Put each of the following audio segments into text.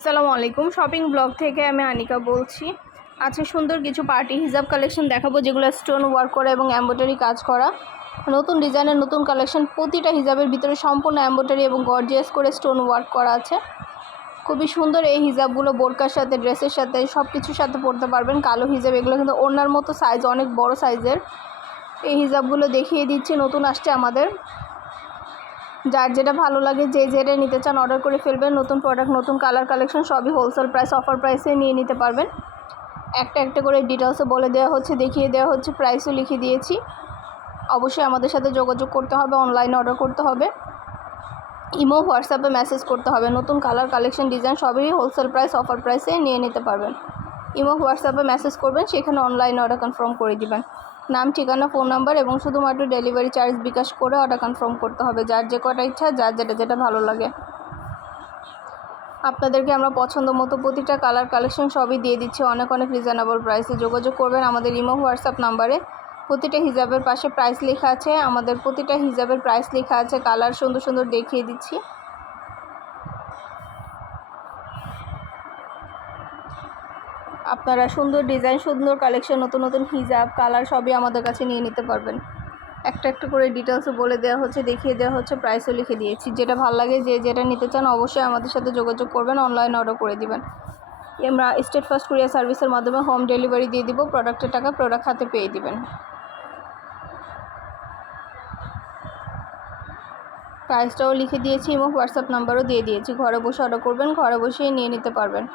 আসসালামু আলাইকুম। Shopping blog থেকে আমি আনিকা বলছি। আজকে সুন্দর কিছু পার্টি হিজাব কালেকশন দেখাবো, যেগুলো স্টোন ওয়ার্ক করা এবং এমব্রয়ডারি কাজ করা। নতুন ডিজাইনের নতুন কালেকশন। প্রতিটা হিজাবের ভিতরে সম্পূর্ণ এমব্রয়ডারি এবং গর্জিয়াস করে স্টোন ওয়ার্ক করা আছে। খুবই সুন্দর এই হিজাবগুলো। বোরকার সাথে, ড্রেসের সাথে, সব কিছুর সাথে পরতে পারবেন। কালো হিজাব, এগুলো কিন্তু ওড়নার মতো সাইজ, অনেক বড় সাইজের। এই হিজাবগুলো দেখিয়ে দিচ্ছি, নতুন আসছে আমাদের। যার যেটা ভালো লাগে, যে যেটা নিতে চান অর্ডার করে ফেলবেন। নতুন প্রোডাক্ট, নতুন কালার কালেকশন সবই হোলসেল প্রাইস, অফার প্রাইসে নিয়ে নিতে পারবেন। একটা একটা করে ডিটেলসে বলে দেওয়া হচ্ছে, দেখিয়ে দেওয়া হচ্ছে, প্রাইসও লিখে দিয়েছি। অবশ্যই আমাদের সাথে যোগাযোগ করতে হবে, অনলাইনে অর্ডার করতে হবে, ইমো হোয়াটসঅ্যাপে মেসেজ করতে হবে। নতুন কালার কালেকশন ডিজাইন সবই হোলসেল প্রাইস, অফার প্রাইসে নিয়ে নিতে পারবেন। ইমো হোয়াটসঅ্যাপে মেসেজ করবেন, সেখানে অনলাইনে অর্ডার কনফার্ম করে দিবেন। নাম, ঠিকানা, ফোন নাম্বার এবং শুধুমাত্র ডেলিভারি চার্জ বিকাশ করে অর্ডার কনফার্ম করতে হবে। যার যে কটা ইচ্ছা, যার যেটা ভালো লাগে। আপনাদেরকে আমরা পছন্দ মতো প্রতিটা কালার কালেকশন সবই দিয়ে দিচ্ছি অনেক অনেক রিজনেবল প্রাইসে। যোগাযোগ করবেন আমাদের ইমো হোয়াটসঅ্যাপ নাম্বারে। প্রতিটা হিজাবের পাশে প্রাইস লেখা আছে, আমাদের প্রতিটা হিজাবের প্রাইস লেখা আছে। কালার সুন্দর সুন্দর দেখিয়ে দিচ্ছি। আপনারা সুন্দর ডিজাইন, সুন্দর কালেকশন, নতুন নতুন হিজাব, কালার সবই আমাদের কাছে নিয়ে নিতে পারবেন। একটা একটা করে ডিটেলসও বলে দেওয়া হচ্ছে, দেখিয়ে দেওয়া হচ্ছে, প্রাইসও লিখে দিয়েছি। যেটা ভালো লাগে, যে যেটা নিতে চান অবশ্যই আমাদের সাথে যোগাযোগ করবেন, অনলাইনে অর্ডার করে দিবেন। আমরা স্টেট ফার্স্ট কুরিয়ার সার্ভিসের মাধ্যমে হোম ডেলিভারি দিয়ে দিব। প্রোডাক্টের টাকা প্রোডাক্ট হাতে পেয়ে দিবেন। প্রাইসটাও লিখে দিয়েছি এবং হোয়াটসঅ্যাপ নাম্বারও দিয়ে দিয়েছি। ঘরে বসে অর্ডার করবেন, ঘরে বসেই নিয়ে নিতে পারবেন।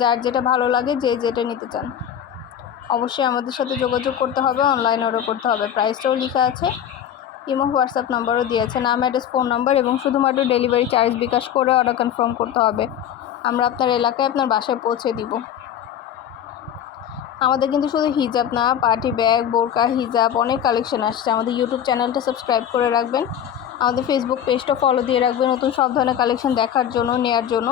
যার যেটা ভালো লাগে, যে যেটা নিতে চান অবশ্যই আমাদের সাথে যোগাযোগ করতে হবে, অনলাইনে অর্ডার করতে হবে। প্রাইসটাও লেখা আছে, ইমো হোয়াটসঅ্যাপ নাম্বারও দিয়েছে। নাম, অ্যাড্রেস, ফোন নাম্বার এবং শুধুমাত্র ডেলিভারি চার্জ বিকাশ করে অর্ডার কনফার্ম করতে হবে। আমরা আপনার এলাকায়, আপনার বাসায় পৌঁছে দিব। আমাদের কিন্তু শুধু হিজাব না, পার্টি ব্যাগ, বোরকা, হিজাব অনেক কালেকশন আসছে। আমাদের ইউটিউব চ্যানেলটা সাবস্ক্রাইব করে রাখবেন, আমাদের ফেসবুক পেজটা ফলো দিয়ে রাখবেন। নতুন সব ধরনের কালেকশন দেখার জন্য, নেওয়ার জন্য।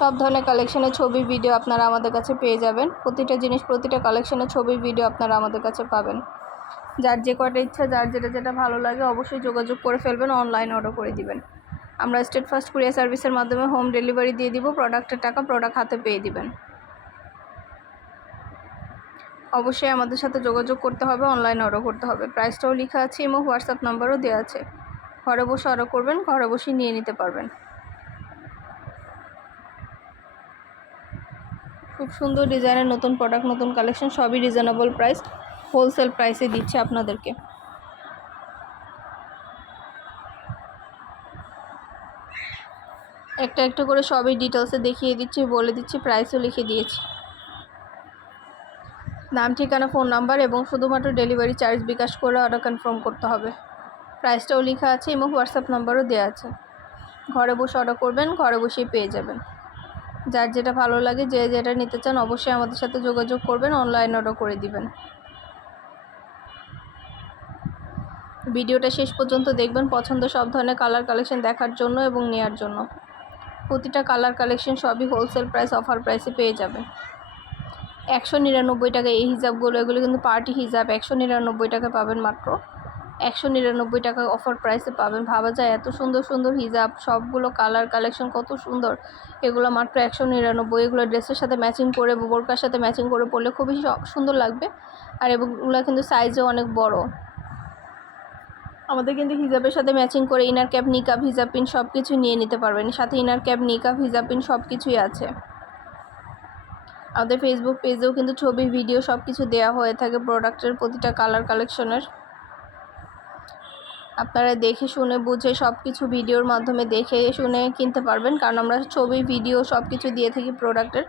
সব ধরনের কালেকশনের ছবি, ভিডিও আপনারা আমাদের কাছে পেয়ে যাবেন। প্রতিটা জিনিস, প্রতিটা কালেকশনের ছবি, ভিডিও আপনারা আমাদের কাছে পাবেন। যার যে কটা ইচ্ছা, যার যেটা ভালো লাগে অবশ্যই যোগাযোগ করে ফেলবেন, অনলাইন অর্ডার করে দিবেন। আমরা স্টেট ফার্স্ট কুরিয়ার সার্ভিসের মাধ্যমে হোম ডেলিভারি দিয়ে দিব। প্রোডাক্টের টাকা প্রোডাক্ট হাতে পেয়ে দিবেন। অবশ্যই আমাদের সাথে যোগাযোগ করতে হবে, অনলাইন অর্ডার করতে হবে। প্রাইসটাও লেখা আছে এবং হোয়াটসঅ্যাপ নাম্বারও দেওয়া আছে। ঘরে বসে অর্ডার করবেন, ঘরে বসেই নিয়ে নিতে পারবেন। খুব সুন্দর ডিজাইনের নতুন প্রোডাক্ট, নতুন কালেকশন সবই রিজনেবল প্রাইস, হোলসেল প্রাইসে দিচ্ছে আপনাদেরকে। একটা একটা করে সবই ডিটেলসে দেখিয়ে দিচ্ছি, বলে দিচ্ছি, প্রাইসও লিখে দিয়েছি। নাম, ঠিকানা, ফোন নাম্বার এবং শুধুমাত্র ডেলিভারি চার্জ বিকাশ করে অর্ডার কনফার্ম করতে হবে। প্রাইসটাও লেখা আছে এবং হোয়াটসঅ্যাপ নাম্বারও দেওয়া আছে। ঘরে বসে অর্ডার করবেন, ঘরে বসেই পেয়ে যাবেন। যার যেটা ভালো লাগে, যে যেটা নিতে চান অবশ্যই আমাদের সাথে যোগাযোগ করবেন, অনলাইন অর্ডার করে দিবেন। ভিডিওটা শেষ পর্যন্ত দেখবেন, পছন্দ সব ধরনের কালার কালেকশন দেখার জন্য এবং নেওয়ার জন্য। প্রতিটা কালার কালেকশন সবই হোলসেল প্রাইস, অফার প্রাইসে পেয়ে যাবেন। 199 টাকা এই হিজাবগুলো, এগুলো কিন্তু পার্টি হিজাব। 199 টাকা পাবেন, মাত্র 199 টাকা অফার প্রাইসে পাবেন। ভাবা যায় এত সুন্দর সুন্দর হিজাব, সবগুলো কালার কালেকশন কত সুন্দর। এগুলো মাত্র 199। এগুলো ড্রেসের সাথে ম্যাচিং করে, বোরকার সাথে ম্যাচিং করে পরলে খুবই সুন্দর লাগবে। আর এগুলো কিন্তু সাইজও অনেক বড়। আমাদের কিন্তু হিজাবের সাথে ম্যাচিং করে ইনার ক্যাপ, নিকাব, হিজাব পিন সব কিছু নিয়ে নিতে পারবেন। সাথে ইনার ক্যাপ, নিকাব, হিজাব পিন সব কিছুই আছে। আমাদের ফেসবুক পেজেও কিন্তু ছবি, ভিডিও সব কিছু দেওয়া হয়ে থাকে প্রোডাক্টের প্রতিটা কালার কালেকশনের। আপনারা দেখে শুনে বুঝে সব কিছু ভিডিওর মাধ্যমে দেখে শুনে কিনতে পারবেন, কারণ আমরা ছবি, ভিডিও সব কিছু দিয়ে থাকি প্রোডাক্টের।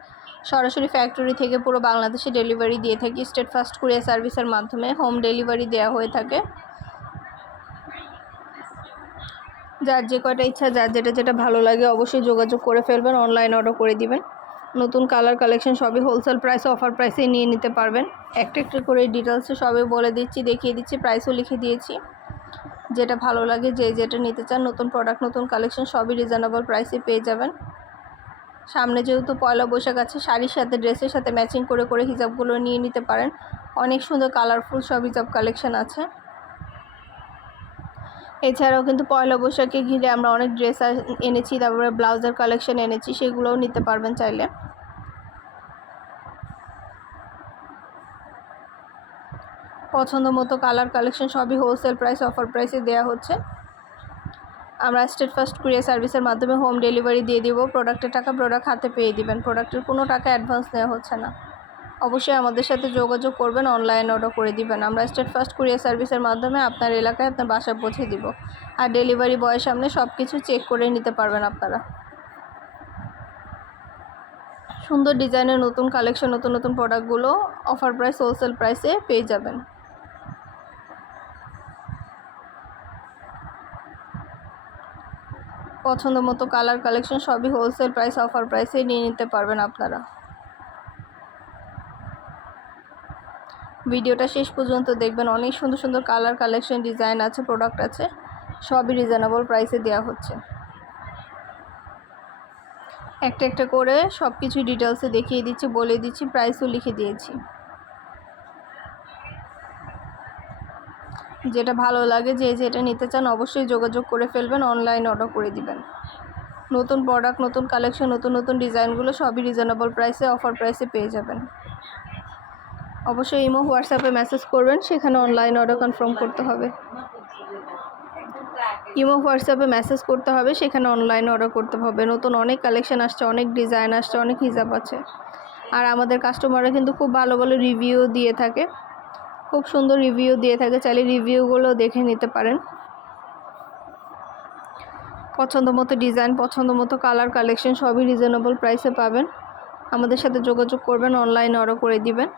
সরাসরি ফ্যাক্টরি থেকে পুরো বাংলাদেশে ডেলিভারি দিয়ে থাকি। স্টেট ফার্স্ট কুরিয়ার সার্ভিসের মাধ্যমে হোম ডেলিভারি দেওয়া হয়ে থাকে। যার যে কয়টা ইচ্ছা, যার যেটা ভালো লাগে অবশ্যই যোগাযোগ করে ফেলবেন, অনলাইন অর্ডার করে দিবেন। নতুন কালার কালেকশন সবই হোলসেল প্রাইস, অফার প্রাইসে নিয়ে নিতে পারবেন। একটা একটা করে ডিটেলসে সবই বলে দিচ্ছি, দেখিয়ে দিচ্ছি, প্রাইসও লিখে দিয়েছি। যেটা ভালো লাগে, যে যেটা নিতে চান, নতুন প্রোডাক্ট, নতুন কালেকশন সবই রিজনেবল প্রাইসে পেয়ে যাবেন। সামনে যেহেতু পয়লা বৈশাখ আছে, শাড়ির সাথে, ড্রেসের সাথে ম্যাচিং করে করে হিজাবগুলো নিয়ে নিতে পারেন। অনেক সুন্দর কালারফুল সব হিজাব কালেকশন আছে। এছাড়াও কিন্তু পয়লা বৈশাখকে ঘিরে আমরা অনেক ড্রেস এনেছি, তারপরে ব্লাউজের কালেকশন এনেছি, সেগুলোও নিতে পারবেন চাইলে। পছন্দ মতো কালার কালেকশন সবই হোলসেল প্রাইস, অফার প্রাইসে দেওয়া হচ্ছে। আমরা স্টেট ফার্স্ট কুরিয়ার সার্ভিসের মাধ্যমে হোম ডেলিভারি দিয়ে দিব। প্রোডাক্টের টাকা প্রোডাক্ট হাতে পেয়ে দিবেন, প্রোডাক্টের কোনো টাকা অ্যাডভান্স নেওয়া হচ্ছে না। অবশ্যই আমাদের সাথে যোগাযোগ করবেন, অনলাইন অর্ডার করে দিবেন। আমরা স্টেট ফার্স্ট কুরিয়ার সার্ভিসের মাধ্যমে আপনার এলাকায় আপনার বাসায় পৌঁছে দিব। আর ডেলিভারি বয়ের সামনে সব কিছু চেক করে নিতে পারবেন আপনারা। সুন্দর ডিজাইনের নতুন কালেকশন, নতুন নতুন প্রোডাক্টগুলো অফার প্রাইস, হোলসেল প্রাইসে পেয়ে যাবেন। পছন্দ মতো কালার কালেকশন সবই হোলসেল প্রাইস, অফার প্রাইসে নিয়ে নিতে পারবেন আপনারা। ভিডিওটা শেষ পর্যন্ত দেখবেন, অনেক সুন্দর সুন্দর কালার কালেকশন, ডিজাইন আছে, প্রোডাক্ট আছে, সবই রিজনেবল প্রাইসে দেওয়া হচ্ছে। একটা একটা করে সব কিছু ডিটেলসে দেখিয়ে দিচ্ছি, বলে দিচ্ছি, প্রাইসও লিখে দিয়েছি। যেটা ভালো লাগে, যে যেটা নিতে চান অবশ্যই যোগাযোগ করে ফেলবেন, অনলাইন অর্ডার করে দিবেন। নতুন প্রোডাক্ট, নতুন কালেকশন, নতুন নতুন ডিজাইনগুলো সবই রিজনেবল প্রাইসে, অফার প্রাইসে পেয়ে যাবেন। অবশ্যই ইমো হোয়াটসঅ্যাপে মেসেজ করবেন, সেখানে অনলাইন অর্ডার কনফার্ম করতে হবে। ইমো হোয়াটসঅ্যাপে মেসেজ করতে হবে, সেখানে অনলাইন অর্ডার করতে হবে। নতুন অনেক কালেকশন আসছে, অনেক ডিজাইন আসছে, অনেক হিজাব আছে। আর আমাদের কাস্টমাররা কিন্তু খুব ভালো ভালো রিভিউ দিয়ে থাকে, খুব সুন্দর রিভিউ দিয়ে থাকে, চাইলে রিভিউগুলো দেখে নিতে পারেন। পছন্দ মতো ডিজাইন, পছন্দ মতো কালার কালেকশন সবই রিজনেবল প্রাইসে পাবেন। আমাদের সাথে যোগাযোগ করবেন, অনলাইন অর্ডার করে দিবেন।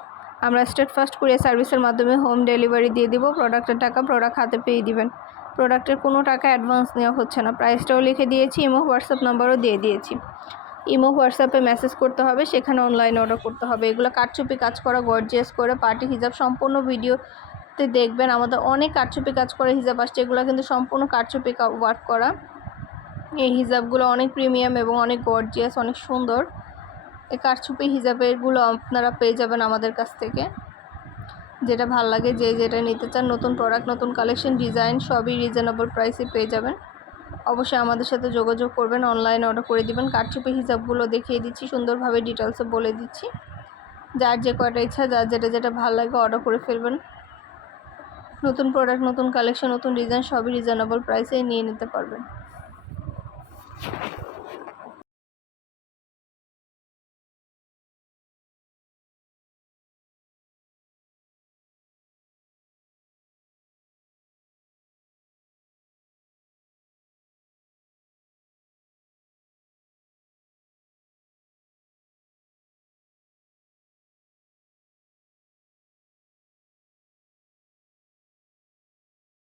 আমরা স্টেট ফার্স্ট কুরিয়ার সার্ভিসের মাধ্যমে হোম ডেলিভারি দিয়ে দিব। প্রোডাক্টের টাকা প্রোডাক্ট হাতে পেয়ে দিবেন, প্রোডাক্টের কোনো টাকা অ্যাডভান্স নেওয়া হচ্ছে না। প্রাইসটাও লিখে দিয়েছি, ইমো হোয়াটসঅ্যাপ নাম্বারও দিয়ে দিয়েছি। ইমো হোয়াটসঅ্যাপে মেসেজ করতে হবে, সেখানে অনলাইন অর্ডার করতে হবে। এগুলো কারচুপি কাজ করা, গর্জিয়াস করে পার্টি হিজাব, সম্পূর্ণ ভিডিওতে দেখবেন। আমাদের অনেক কারচুপি কাজ করা হিজাব আসছে, এগুলো কিন্তু সম্পূর্ণ কারচুপি ওয়ার্ক করা। এই হিজাবগুলো অনেক প্রিমিয়াম এবং অনেক গর্জিয়াস, অনেক সুন্দর। এই কারচুপি হিজাবেরগুলো আপনারা পেয়ে যাবেন আমাদের কাছ থেকে। যেটা ভালো লাগে, যে যেটা নিতে চান, নতুন প্রোডাক্ট, নতুন কালেকশন, ডিজাইন সবই রিজনেবল প্রাইসে পেয়ে যাবেন। অবশ্যই আমাদের সাথে যোগাযোগ করবেন, অনলাইন অর্ডার করে দিবেন। কারচুপি হিজাবগুলো দেখিয়ে দিচ্ছি, সুন্দরভাবে ডিটেলসে বলে দিচ্ছি। যার যে কয়টা ইচ্ছা, যার যেটা যেটা ভালো লাগে অর্ডার করে ফেলবেন। নতুন প্রোডাক্ট, নতুন কালেকশন, নতুন ডিজাইন সবই রিজনেবল প্রাইসে নিয়ে নিতে পারবেন।